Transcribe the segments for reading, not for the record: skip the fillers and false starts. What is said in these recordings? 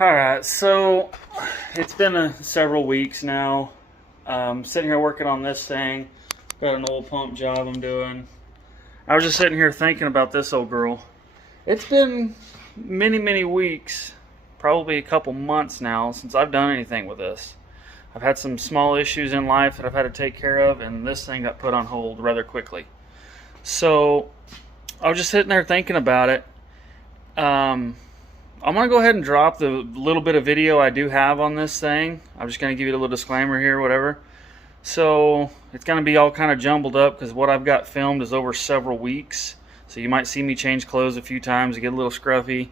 Alright, so it's been several weeks now. Sitting here working on this thing. Got an oil pump job I'm doing. I was just sitting here thinking about this old girl. It's been many weeks, probably a couple months now, since I've done anything with this. I've had some small issues in life that I've had to take care of, and this thing got put on hold rather quickly. So I was just sitting there thinking about it. I'm going to go ahead and drop the little bit of video I do have on this thing. I'm just going to give you a little disclaimer here, whatever. So it's going to be all kind of jumbled up because what I've got filmed is over several weeks. So you might see me change clothes a few times to get a little scruffy.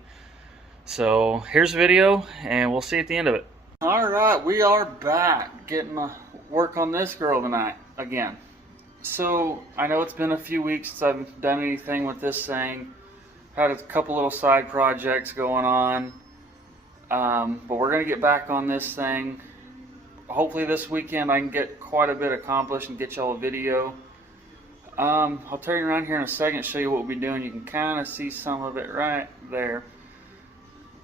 So here's the video, and we'll see you at the end of it. Alright, we are back getting to work on this girl tonight again. So I know it's been a few weeks since I've done anything with this thing. Had a couple little side projects going on, but we're going to get back on this thing. Hopefully this weekend I can get quite a bit accomplished and get y'all a video. I'll turn you around here in a second, show you what we'll be doing. You can kind of see some of it right there.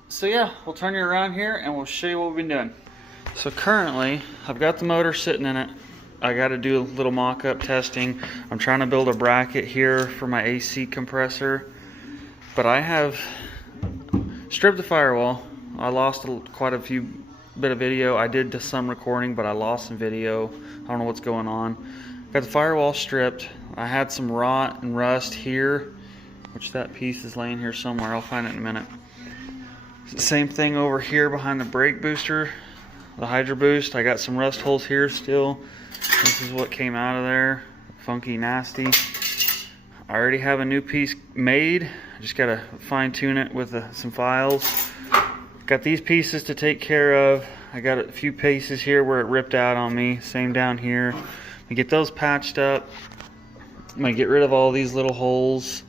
So yeah, we'll turn you around here and we'll show you what we've been doing. So currently I've got the motor sitting in it. I got to do a little mock-up testing. I'm trying to build a bracket here for my AC compressor. But I have stripped the firewall. I lost quite a few bit of video. I did some recording, but I lost some video. I don't know what's going on. Got the firewall stripped. I had some rot and rust here, which that piece is laying here somewhere. I'll find it in a minute. Same thing over here behind the brake booster, the Hydro Boost. I got some rust holes here still. This is what came out of there. Funky, nasty. I already have a new piece made. I just gotta fine tune it with some files. Got these pieces to take care of. I got a few pieces here where it ripped out on me. Same down here. I get those patched up. I'm gonna get rid of all these little holes.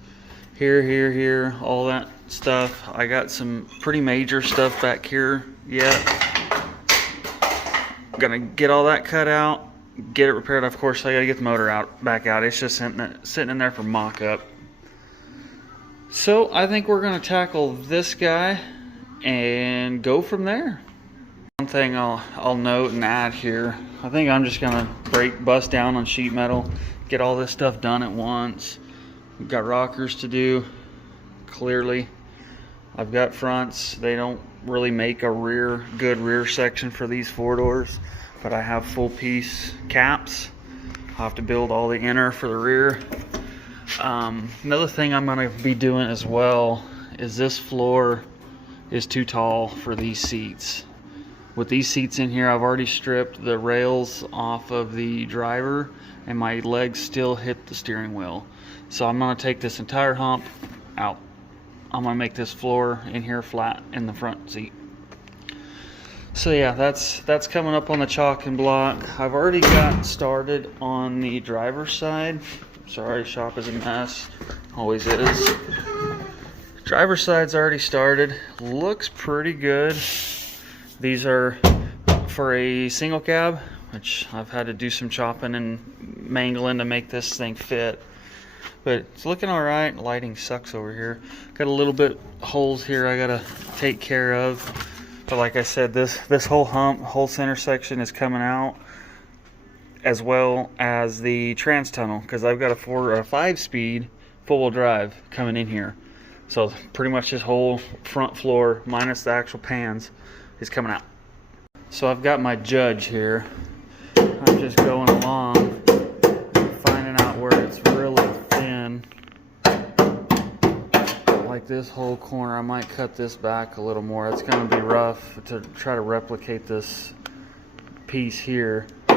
Here, all that stuff. I got some pretty major stuff back here yet. Gonna get all that cut out. Get it repaired. Of course I gotta get the motor back out. It's just sitting in there for mock-up. So I think we're gonna tackle this guy and go from there. One thing I'll note and add here, I think I'm just gonna bust down on sheet metal, get all this stuff done at once. We've got rockers to do, clearly. I've got fronts. They don't really make a good rear section for these 4-doors. But I have full piece caps. I'll have to build all the inner for the rear. Another thing I'm going to be doing as well is this floor is too tall for these seats. With these seats in here, I've already stripped the rails off of the driver and my legs still hit the steering wheel. So I'm going to take this entire hump out. I'm going to make this floor in here flat in the front seat. So yeah, that's coming up on the chalk and block. I've already got started on the driver's side. Sorry, shop is a mess. Always is. Driver's side's already started. Looks pretty good. These are for a single cab, which I've had to do some chopping and mangling to make this thing fit. But it's looking alright. Lighting sucks over here. Got a little bit holes here I gotta take care of. But like I said, this whole center section is coming out, as well as the trans tunnel, because I've got a 5-speed four-wheel drive coming in here. So pretty much this whole front floor, minus the actual pans, is coming out. So I've got my judge here. I'm just going along, finding out where it's really thin. Like this whole corner, I might cut this back a little more. It's going to be rough to try to replicate this piece here. Yeah,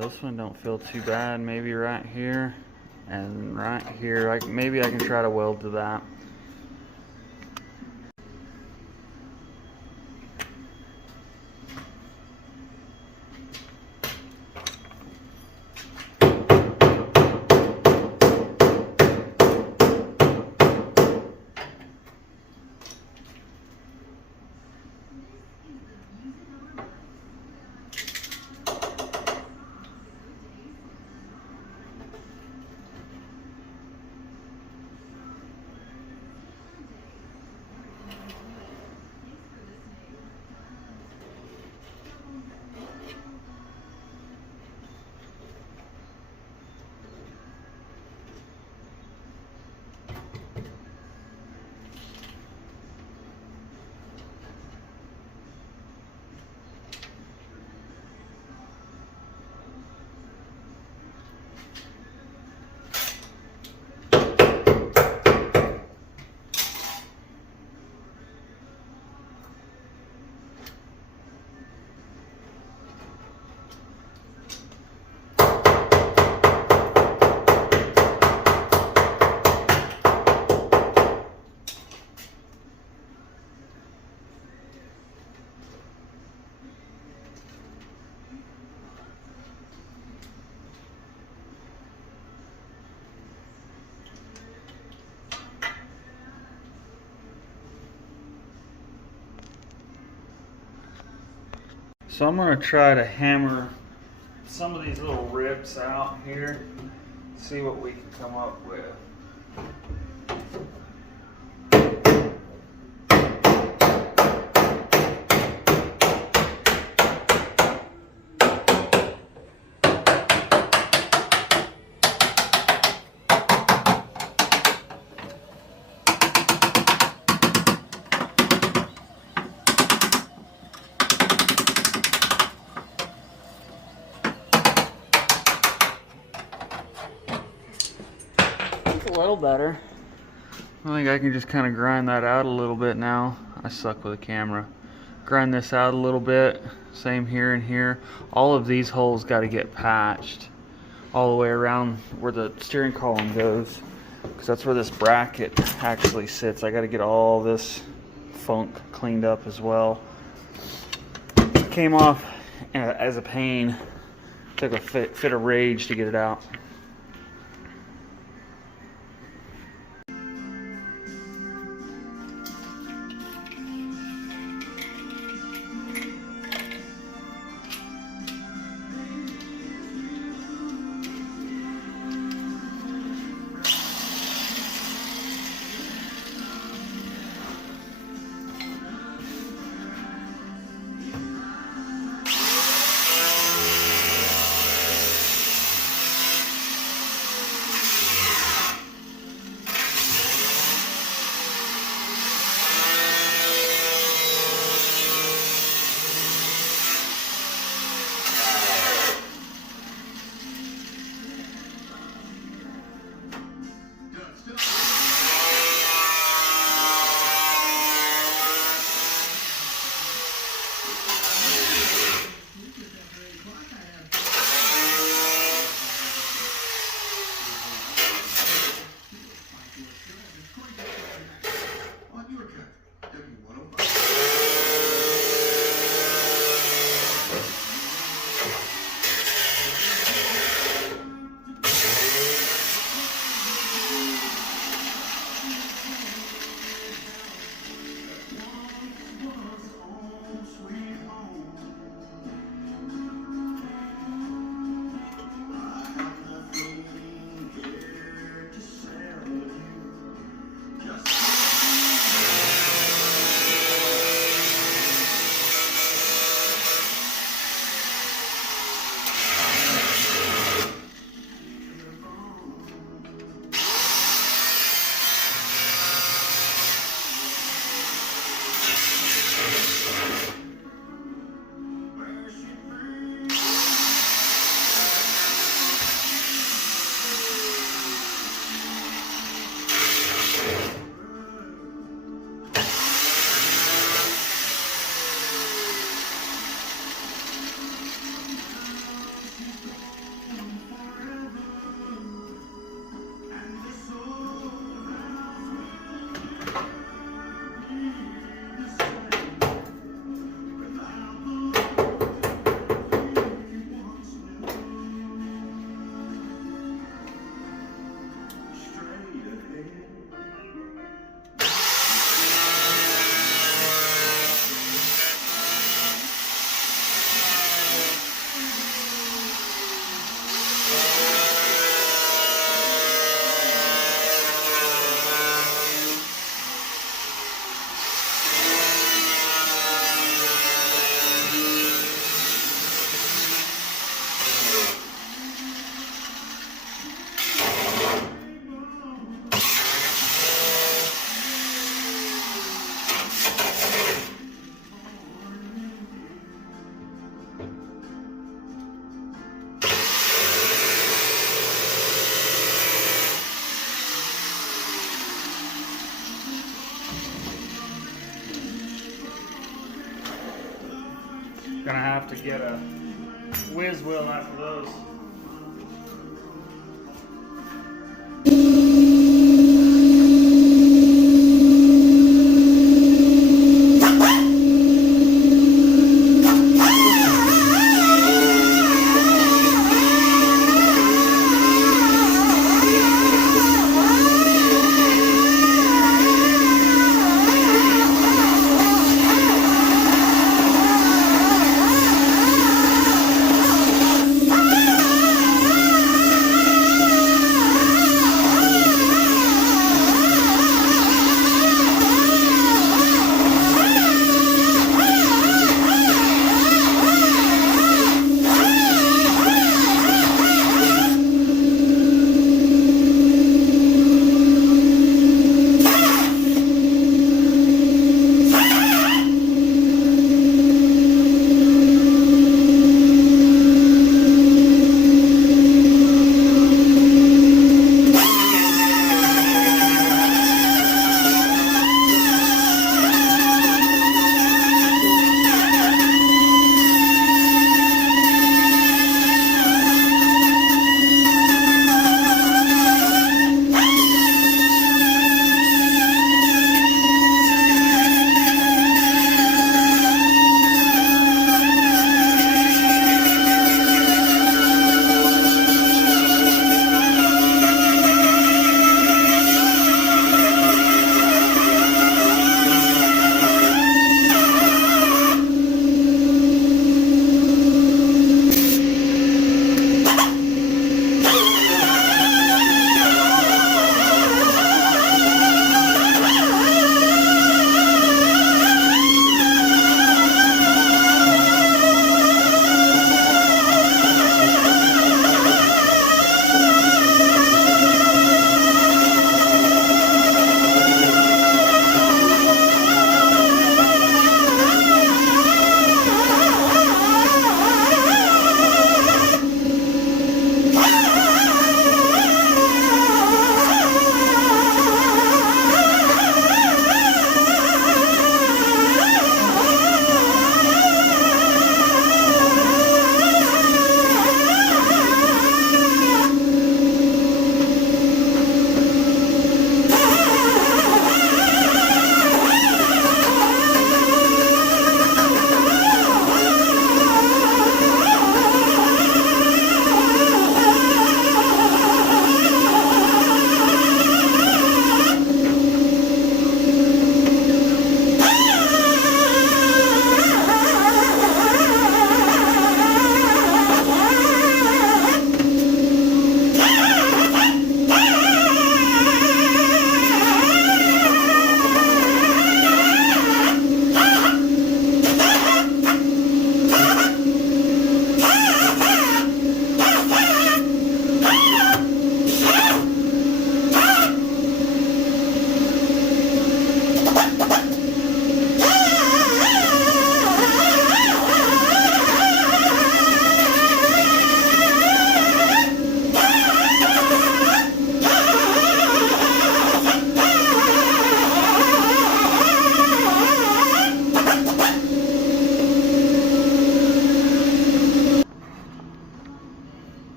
this one don't feel too bad. Maybe right here and right here. Maybe I can try to weld to that. So I'm going to try to hammer some of these little ribs out here, see what we can come up with. A little better. I think I can just kind of grind that out a little bit now. I suck with a camera. Grind this out a little bit. Same here and here. All of these holes got to get patched all the way around where the steering column goes, because that's where this bracket actually sits. I got to get all this funk cleaned up as well. It came off as a pain. Took a fit of rage to get it out. Gonna have to get a whiz wheel after those.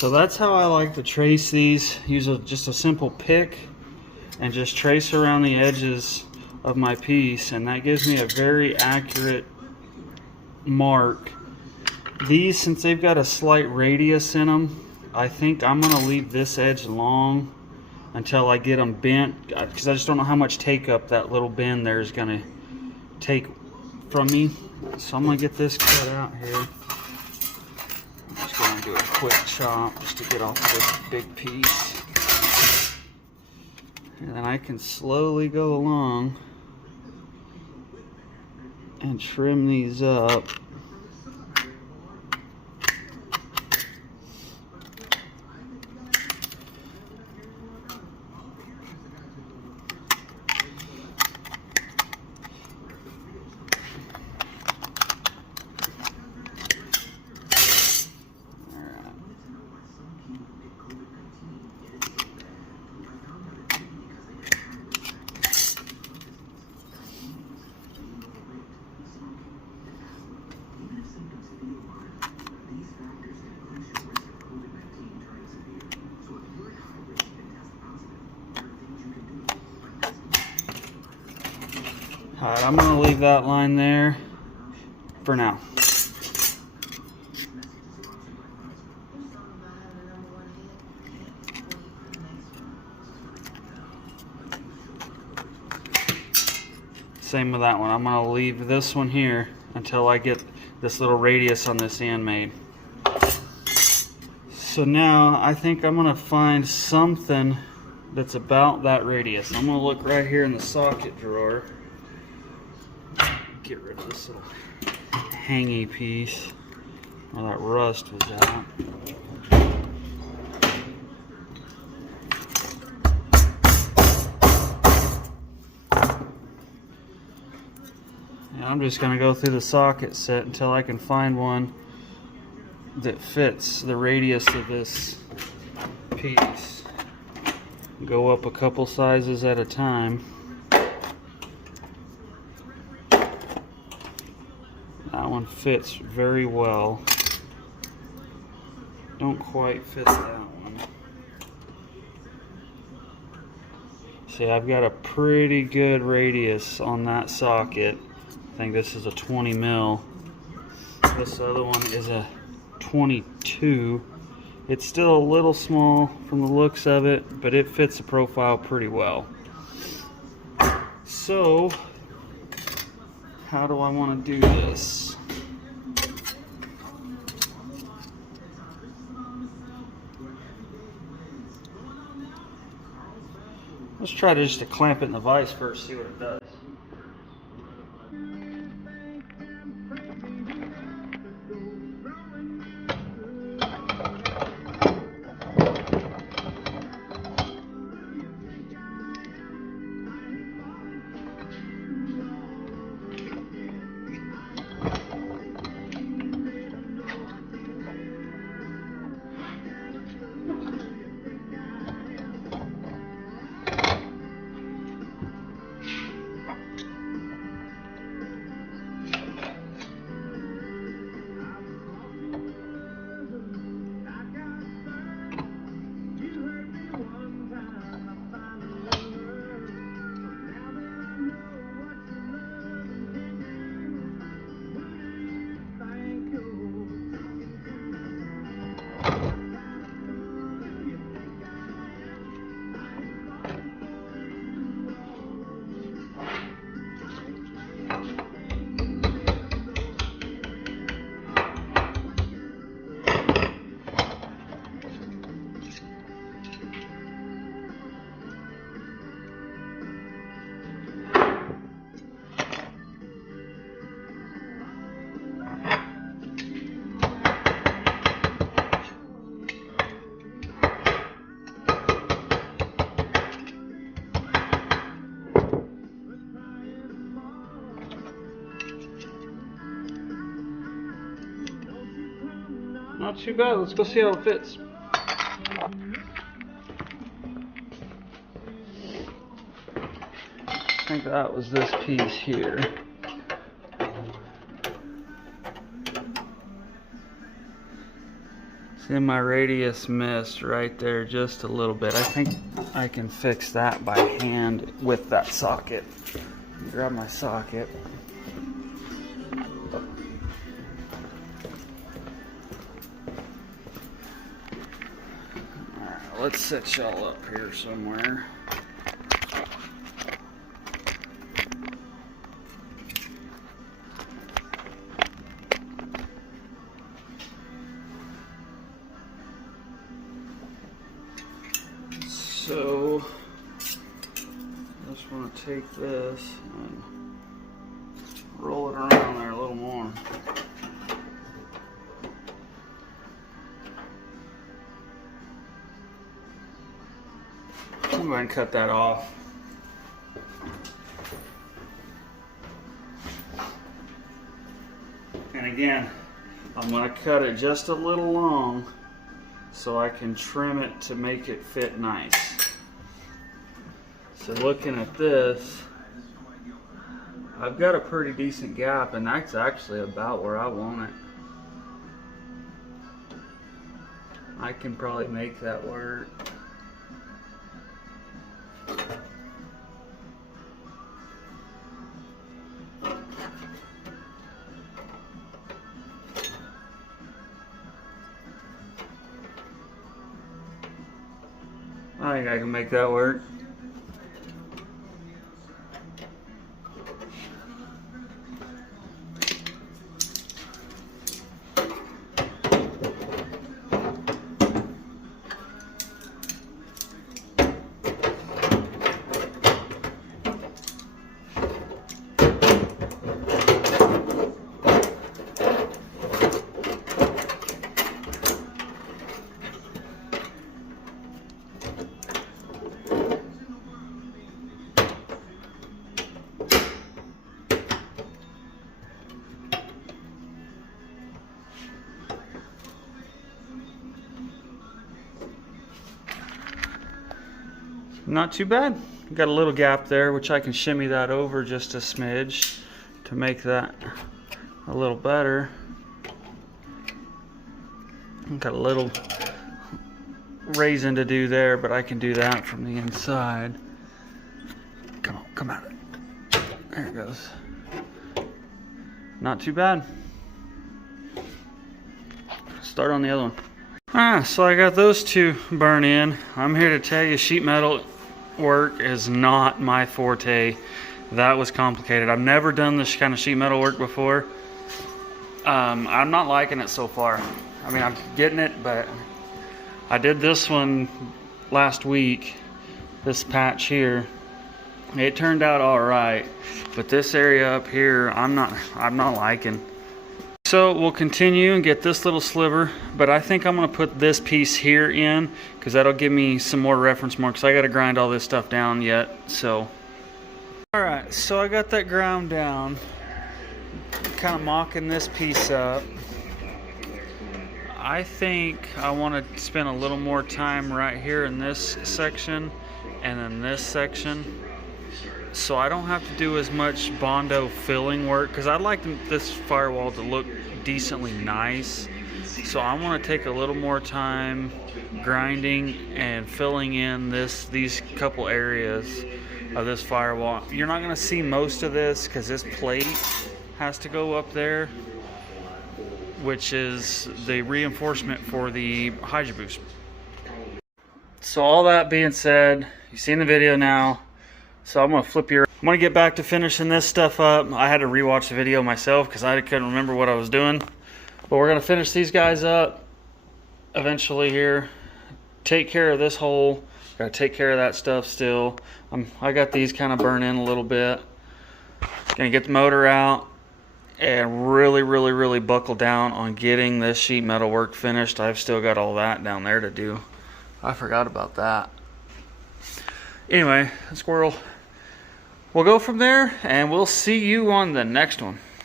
So that's how I like to trace these. Use just a simple pick and just trace around the edges of my piece, and that gives me a very accurate mark. These, since they've got a slight radius in them, I think I'm going to leave this edge long until I get them bent, because I just don't know how much take up that little bend there is going to take from me. So I'm going to get this cut out here. I'm just going to do a quick chop just to get off this big piece. And then I can slowly go along and trim these up. Alright, I'm going to leave that line there for now. Same with that one. I'm going to leave this one here until I get this little radius on this end made. So now I think I'm going to find something that's about that radius. I'm going to look right here in the socket drawer. Get rid of this little hangy piece where that rust was out. And I'm just going to go through the socket set until I can find one that fits the radius of this piece. Go up a couple sizes at a time. That one fits very well. Don't quite fit that one. See, I've got a pretty good radius on that socket. I think this is a 20 mil. This other one is a 22. It's still a little small from the looks of it, but it fits the profile pretty well. So, how do I want to do this? Let's try to just clamp it in the vise first, see what it does. Not too bad. Let's go see how it fits. I think that was this piece here. See my radius missed right there just a little bit. I think I can fix that by hand with that socket. Grab my socket. Alright, let's set y'all up here somewhere. So, I just want to take this and roll it around there a little more. I'm going to go ahead and cut that off. And again, I'm going to cut it just a little long so I can trim it to make it fit nice. So looking at this, I've got a pretty decent gap, and that's actually about where I want it. I can probably make that work. I think I can make that work. Not too bad. Got a little gap there, which I can shimmy that over just a smidge to make that a little better. Got a little raising to do there, but I can do that from the inside. Come on, come at it. There it goes. Not too bad. Start on the other one. So I got those two burn in. I'm here to tell you, sheet metal work is not my forte. That was complicated. I've never done this kind of sheet metal work before. I'm not liking it so far. I mean, I'm getting it, but I did this one last week, this patch here. It turned out all right, but this area up here, I'm not liking. So we'll continue and get this little sliver, but I think I'm gonna put this piece here in because that'll give me some more reference marks. I gotta grind all this stuff down yet, so. All right, so I got that ground down, kind of mocking this piece up. I think I wanna spend a little more time right here in this section and then this section, so I don't have to do as much Bondo filling work, because I'd like this firewall to look decently nice. So I want to take a little more time grinding and filling in these couple areas of this firewall. You're not going to see most of this because this plate has to go up there, which is the reinforcement for the Hydro Boost. So all that being said, you've seen the video now. So I'm going to flip your... I'm going to get back to finishing this stuff up. I had to rewatch the video myself because I couldn't remember what I was doing. But we're going to finish these guys up eventually here. Take care of this hole. Got to take care of that stuff still. I got these kind of burnt in a little bit. Going to get the motor out and really buckle down on getting this sheet metal work finished. I've still got all that down there to do. I forgot about that. Anyway, squirrel. We'll go from there, and we'll see you on the next one.